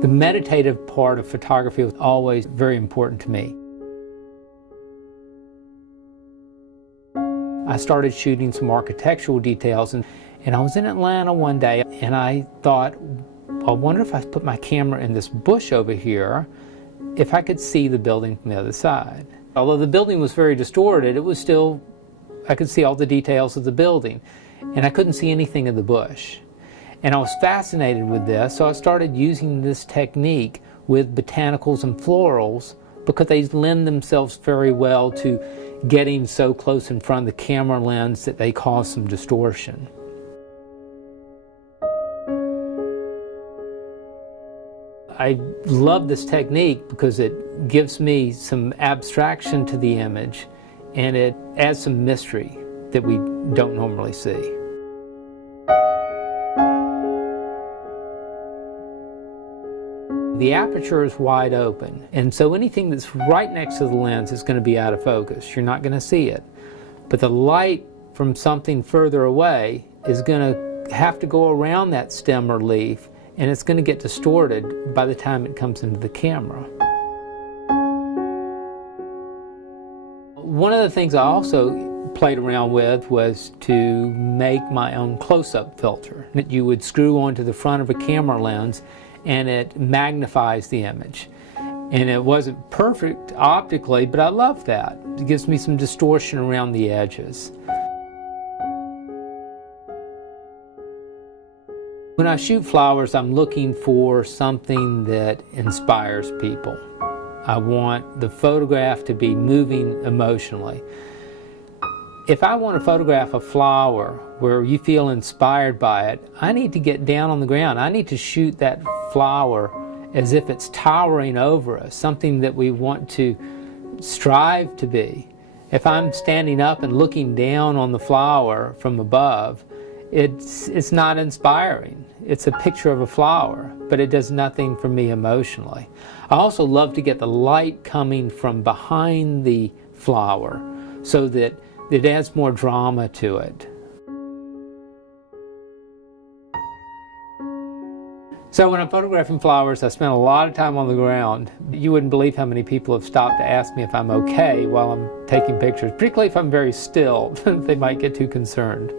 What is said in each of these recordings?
The meditative part of photography was always very important to me. I started shooting some architectural details, and I was in Atlanta one day and I thought, I wonder if I put my camera in this bush over here, if I could see the building from the other side. Although the building was very distorted, it was still, I could see all the details of the building, and I couldn't see anything of the bush. And I was fascinated with this, so I started using this technique with botanicals and florals because they lend themselves very well to getting so close in front of the camera lens that they cause some distortion. I love this technique because it gives me some abstraction to the image and it adds some mystery that we don't normally see. The aperture is wide open, and so anything that's right next to the lens is going to be out of focus. You're not going to see it. But the light from something further away is going to have to go around that stem or leaf, and it's going to get distorted by the time it comes into the camera. One of the things I also played around with was to make my own close-up filter that you would screw onto the front of a camera lens, and it magnifies the image. And it wasn't perfect optically, but I love that. It gives me some distortion around the edges. When I shoot flowers, I'm looking for something that inspires people. I want the photograph to be moving emotionally. If I want to photograph a flower where you feel inspired by it, I need to get down on the ground. I need to shoot that flower as if it's towering over us, something that we want to strive to be. If I'm standing up and looking down on the flower from above, it's not inspiring. It's a picture of a flower, but it does nothing for me emotionally. I also love to get the light coming from behind the flower so that it adds more drama to it. So when I'm photographing flowers, I spend a lot of time on the ground. You wouldn't believe how many people have stopped to ask me if I'm okay while I'm taking pictures, particularly if I'm very still. They might get too concerned.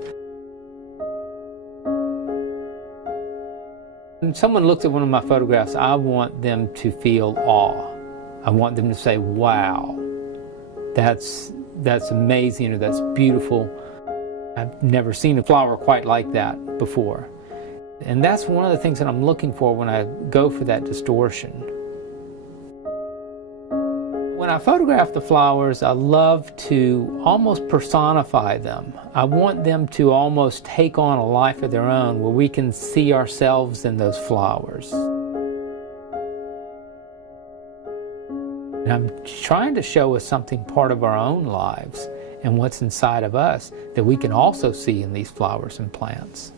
When someone looks at one of my photographs, I want them to feel awe. I want them to say, wow, that's amazing, or that's beautiful. I've never seen a flower quite like that before. And that's one of the things that I'm looking for when I go for that distortion. When I photograph the flowers, I love to almost personify them. I want them to almost take on a life of their own where we can see ourselves in those flowers. And I'm trying to show us something part of our own lives and what's inside of us that we can also see in these flowers and plants.